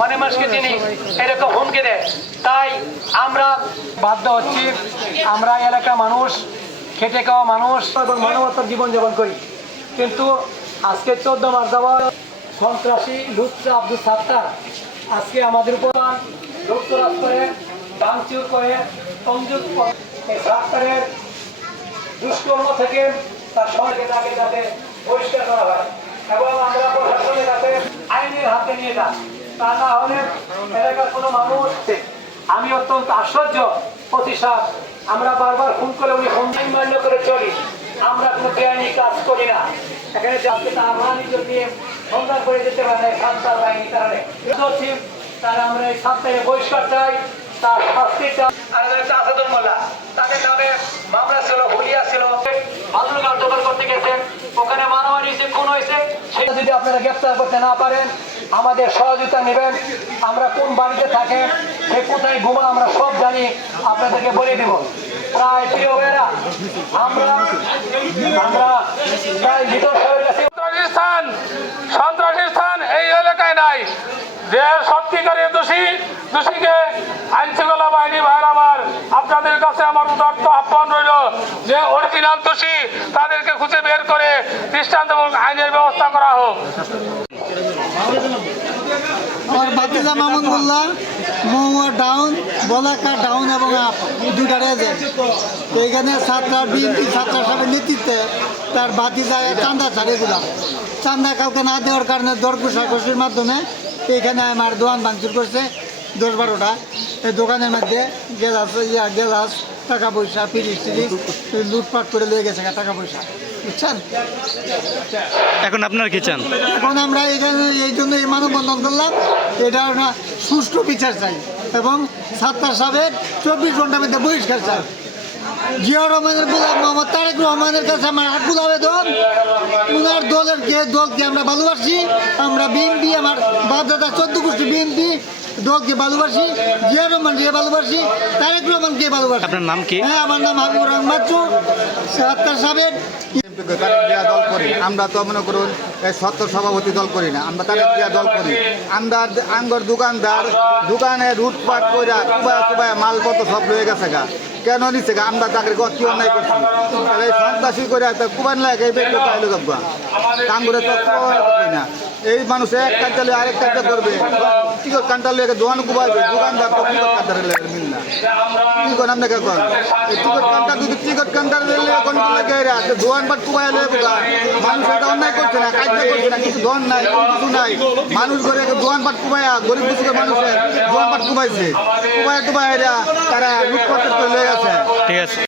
মানুষকে চিনি। এরকম হুমকি দেয়। তাই আমরা বাধ্য হচ্ছি, আমরা এলাকা মানুষ, খেটে খাওয়া মানুষ এবং মানবতার জীবনযাপন করি। কিন্তু আজকে চোদ্দ মার্চ যাওয়া সন্ত্রাসী লুৎফা আব্দুল সাত্তার আজকে আমাদের উপর লুপ্তরাজ করে ভাঙচুর করে সংযোগ সাত্তারের দুষ্কর্ম থেকে তার সঙ্গে তাকে যাতে পরিষ্কার করা হয়। এবং আমরা প্রশাসনের কাছে আইনের হাতে নিয়ে যান তা না হলে এলাকার কোনো মানুষ আমি অত্যন্ত আশ্চর্য প্রতিশাপ আমরা বারবার ফোন করে উনি ফোন মান্য করে চলি। আমরা কোনো বেআইনি কাজ করি না। এখানে যাকে তার দিয়ে সন্ধান করে যেতে পারে সাতটার বাহিনী কারণে তার আমরা এই সাতটায় বহিষ্কার চাই, তার শাস্তি চাই। আর আসাদুল মোল্লা। যদি আপনারা গ্রেপ্তার করতে না পারেন, আমাদের সহযোগিতা নেবেন। আমরা কোন বাড়িতে থাকে, সে কোথায় ঘুমা আমরা সব জানি, আপনাদেরকে বলে দেব। প্রায় প্রিয় ভাইয়েরা, আমরা আমরা প্রায় লিটন সাহেবের কাছে আপনাদের কাছে আমার উদার্ত আহ্বান রইল। যে অরিজিনাল দোষী তাদেরকে খুঁজে বের করে দৃষ্টান্তমূলক আইনের ব্যবস্থা করা হোক। বাতিজা মামুন ডাউন এবং ছাত্রা তার চান্দা দিলাম। চান্দা না দেওয়ার কারণে মাধ্যমে এখানে আমার দোকান ভাঙচুর করছে দশ বারোটা। এই দোকানের মধ্যে গেলাস, ইয়া গেলাস টাকা পয়সা পিরিশ টিরিশ লুটপাট করে লেগে গেছে টাকা পয়সা। বুঝছেন? এখন আপনার কি চান? এখন আমরা এখানে এই জন্য এই মানববন্ধন করলাম। এটা আমরা সুষ্ঠু বিচার চাই এবং সাত্তার সাহেব চব্বিশ ঘণ্টার মধ্যে বহিষ্কার চাই। জিয়া রহমানের গোলাম মোহাম্মদ তারেক রহমানের কাছে আমার আকুল আবেদন। উনার দলের কে দলকে আমরা ভালোবাসি। আমরা বিএনপি আমার বাপদাদা চোদ্দ গোষ্ঠী বিএনপি দলকে ভালোবাসি জিয়া রহমানকে ভালোবাসি তারেক রহমানকে ভালোবাসি? আপনার নাম কি? হ্যাঁ আমার নাম হাবিবুর রহমান মাচ্চু সাত্তার সাহেব দল করি আমরা তো মনে করুন এই সত্য সভাপতি দল করি না আমরা তারেক জিয়া দল করি। আমরা আঙ্গর দোকানদার দোকানে রুটপাট করে কুবায় কুবায় মালপত্র সব রয়ে গেছে গা। কেন নিচ্ছে গা? আমরা তাকে কি অন্যায় করছি? তাহলে সন্ত্রাসী করে একটা কুবান লাগে পাইলে যাব কাঙ্গুরে তো না? এই মানুষ এক কাজটা আরেক কাজটা করবে টিকট কান্টার লেগে দোকান কুবাইবে দোকানদার তো টিকট কান্টার লেগে মিল না। কি করেন আপনি কে করেন এই টিকট কান্টার যদি টিকট কান্টার লেগে কোন লাগে এরা দোকান পাট কুবাই লেগে মানুষ এটা অন্যায় করছে না, কাজ করছে না, কিছু ধন নাই, কোনো কিছু নাই। মানুষ করে দোকান পাট কুবাইয়া গরিব দুঃখের মানুষের দোকান পাট কুবাইছে কুবাই টুবাই তারা লুটপাট করে লেগে আছে ঠিক আছে।